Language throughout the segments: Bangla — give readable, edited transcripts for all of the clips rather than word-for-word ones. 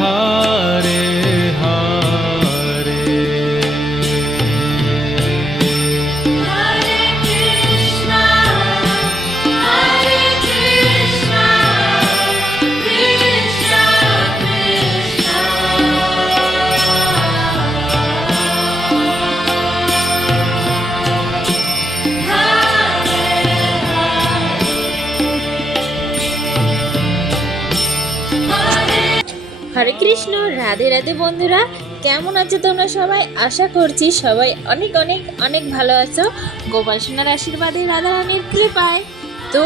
हरे हरे हरे कृष्णा कृष्णा कृष्णा হরে কৃষ্ণ। রাধে রাধে বন্ধুরা, কেমন আছো তোমরা সবাই? আশা করছি সবাই অনেক অনেক অনেক ভালো আছো গোপাল সোনার আশীর্বাদে, রাধারানীর কৃপায়। তো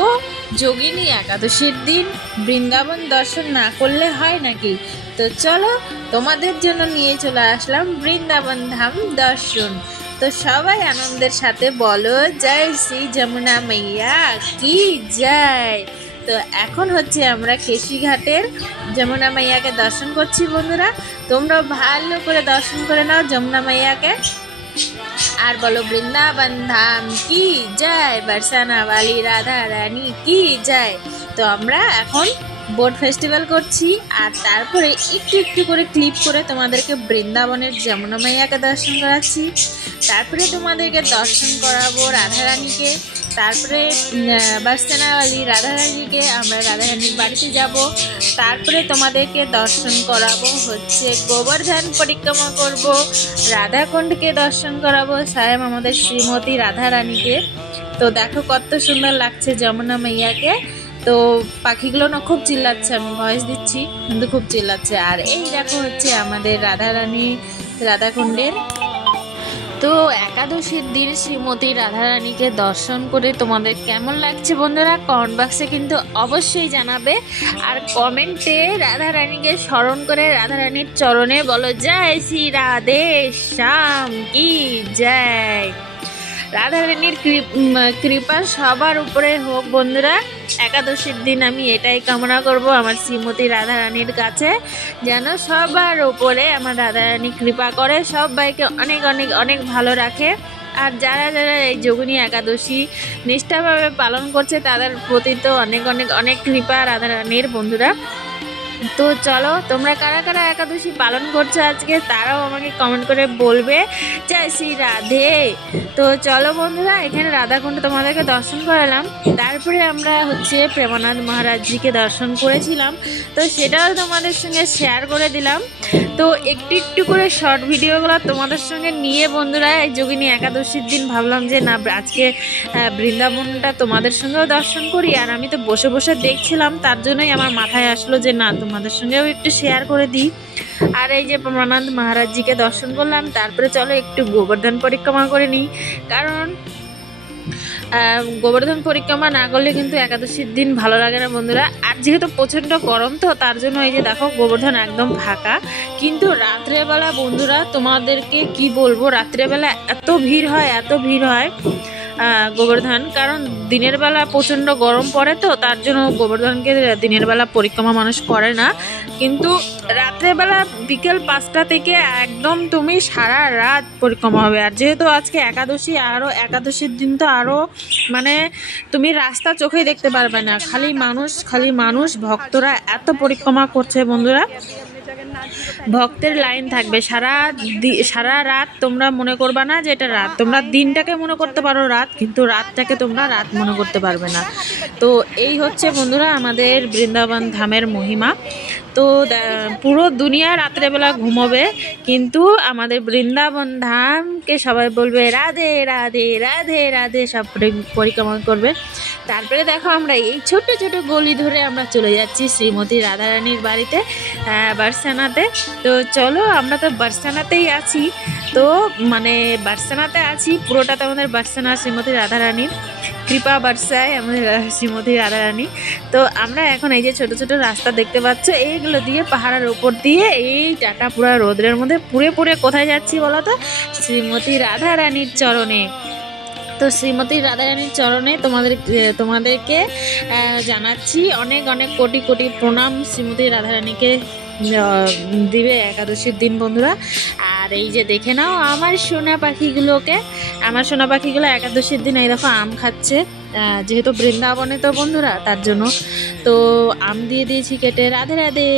যোগিনী একাদশীর দিন বৃন্দাবন দর্শন না করলে হয় নাকি? তো চলো তোমাদের জন্য নিয়ে চলে আসলাম বৃন্দাবন ধাম দর্শন। তো সবাই আনন্দের সাথে বলো জয় শ্রী যমুনা মাইয়া কি জয়। তো এখন হচ্ছে আমরা কেশিঘাটের যমুনা মাইয়াকে দর্শন করছি বন্ধুরা। তোমরা ভালো করে দর্শন করে নাও যমুনা মাইয়াকে, আর বলো বৃন্দাবন ধাম কি জয়, বরসানা वाली রাধা রানী কি জয়। তো আমরা এখন বোট ফেস্টিভ্যাল করছি, আর তারপরে একটু একটু করে ক্লিপ করে তোমাদেরকে বৃন্দাবনের যমুনা মাইয়াকে দর্শন করাচ্ছি। তারপরে তোমাদেরকে দর্শন করাবো রাধারানীকে, তারপরে বরসানা वाली রাধারানীকে আমরা রাধারানীর বাড়িতে যাব। তারপরে তোমাদেরকে দর্শন করাবো হচ্ছে গোবর্ধন পরিক্রমা করব, রাধাকুণ্ডকে দর্শন করাবো, স্বয়ং আমাদের শ্রীমতী রাধারানীকে। তো দেখো কত সুন্দর লাগছে যমুনা মাইয়াকে। তো পাখিগুলো না খুব চিল্লাচ্ছে, আমি ভয়েস দিচ্ছি কিন্তু খুব চিল্লাচ্ছে। আর এই দেখো হচ্ছে আমাদের রাধারানী রাধাকুণ্ডের। তো একাদশীর দিন শ্রীমতী রাধারানীকে দর্শন করে তোমাদের কেমন লাগছে বন্ধুরা কমেন্ট বক্সে কিন্তু অবশ্যই জানাবে। আর কমেন্টে রাধারানীকে স্মরণ করে রাধারানীর চরণে বলো জয় শ্রী রাধে শ্যাম কি জয়। রাধারানীর কৃপা সবার উপরে হোক বন্ধুরা। একাদশীর দিন আমি এটাই কামনা করব আমার শ্রীমতী রাধারানীর কাছে, যেন সবার উপরে আমার রাধারানী কৃপা করে, সবাইকে অনেক অনেক অনেক ভালো রাখে। আর যারা যারা এই যোগিনী একাদশী নিষ্ঠাভাবে পালন করছে তাদের প্রতি তো অনেক অনেক অনেক কৃপা রাধারানীর বন্ধুরা। তো চলো তোমরা কারা কারা একাদশী পালন করছো আজকে তারাও আমাকে কমেন্ট করে বলবে জয় শ্রী রাধে। তো চলো বন্ধুরা, এখানে রাধাকুণ্ড তোমাদেরকে দর্শন করালাম, তারপরে আমরা হচ্ছে প্রেমানন্দ মহারাজজিকে দর্শন করেছিলাম। তো সেটাও তোমাদের সঙ্গে শেয়ার করে দিলাম। তো একটু একটু করে শর্ট ভিডিওগুলো তোমাদের সঙ্গে নিয়ে বন্ধুরা এই যোগিনী একাদশীর দিন ভাবলাম যে না আজকে বৃন্দাবনটা তোমাদের সঙ্গেও দর্শন করি। আর আমি তো বসে বসে দেখছিলাম, তার জন্যই আমার মাথায় আসলো যে না তোমাদের সঙ্গেও একটু শেয়ার করে দিই। আর এই যে প্রেমানন্দ মহারাজজিকে দর্শন করলাম, তারপরে চলো একটু গোবর্ধন পরিক্রমা করে নিই, কারণ গোবর্ধন পরিক্রমা না করলে কিন্তু একাদশীর দিন ভালো লাগে না বন্ধুরা। আর যেহেতু প্রচণ্ড গরম তো তার জন্য এই যে দেখো গোবর্ধন একদম ফাঁকা। কিন্তু রাত্রেবেলা বন্ধুরা তোমাদেরকে কি বলবো, রাত্রেবেলা এত ভিড় হয় এত ভিড় হয় গোবর্ধন, কারণ দিনের বেলা প্রচণ্ড গরম পড়ে তো তার জন্য গোবর্ধনকে দিনের বেলা পরিক্রমা মানুষ করে না। কিন্তু রাত্রেবেলা বিকেল 5টা থেকে একদম তুমি সারা রাত পরিক্রমা হবে। আর যেহেতু আজকে একাদশী, আরও একাদশীর দিন তো আরও মানে তুমি রাস্তা চোখেই দেখতে পারবে না, খালি মানুষ ভক্তরা এত পরিক্রমা করছে বন্ধুরা। ভক্তের লাইন থাকবে সারা রাত। তোমরা মনে করবা না যে এটা রাত, তোমরা দিনটাকে মনে করতে পারো রাত, কিন্তু রাতটাকে তোমরা রাত মনে করতে পারবে না। তো এই হচ্ছে বন্ধুরা আমাদের বৃন্দাবন ধামের মহিমা। তো পুরো দুনিয়া রাত্রেবেলা ঘুমোবে, কিন্তু আমাদের বৃন্দাবন ধামকে সবাই বলবে রাধে রাধে রাধে রাধে, সব পরিক্রমা করবে। তারপরে দেখো আমরা এই ছোট ছোট গলি ধরে আমরা চলে যাচ্ছি শ্রীমতী রাধারানীর বাড়িতে বরসানাতে। তো চলো আমরা তো বরসানাতেই আছি, তো মানে বরসানাতে আছি পুরোটাতে আমাদের বরসানা শ্রীমতী রাধারানীর কৃপা বর্ষায় আমাদের শ্রীমতী রাধারানী। তো আমরা এখন এই যে ছোট ছোট রাস্তা দেখতে পাচ্ছ এইগুলো দিয়ে পাহাড়ের উপর দিয়ে এই টাটা পুরা রোদ্রের মধ্যে পুড়ে পুড়ে কোথায় যাচ্ছি বলো তো? শ্রীমতী রাধারানীর চরণে। তো শ্রীমতী রাধারানীর চরণে তোমাদেরকে জানাচ্ছি অনেক অনেক কোটি কোটি প্রণাম। শ্রীমতী রাধারানীকে দিবে একাদশীর দিন বন্ধুরা। আর এই যে দেখে নাও আমার সোনা পাখিগুলো একাদশীর দিন এই দেখো আম খাচ্ছে, যেহেতু বৃন্দাবনে তো বন্ধুরা তার জন্য। তো আম দিয়ে দিয়েছি কেটে। রাধে রাধে।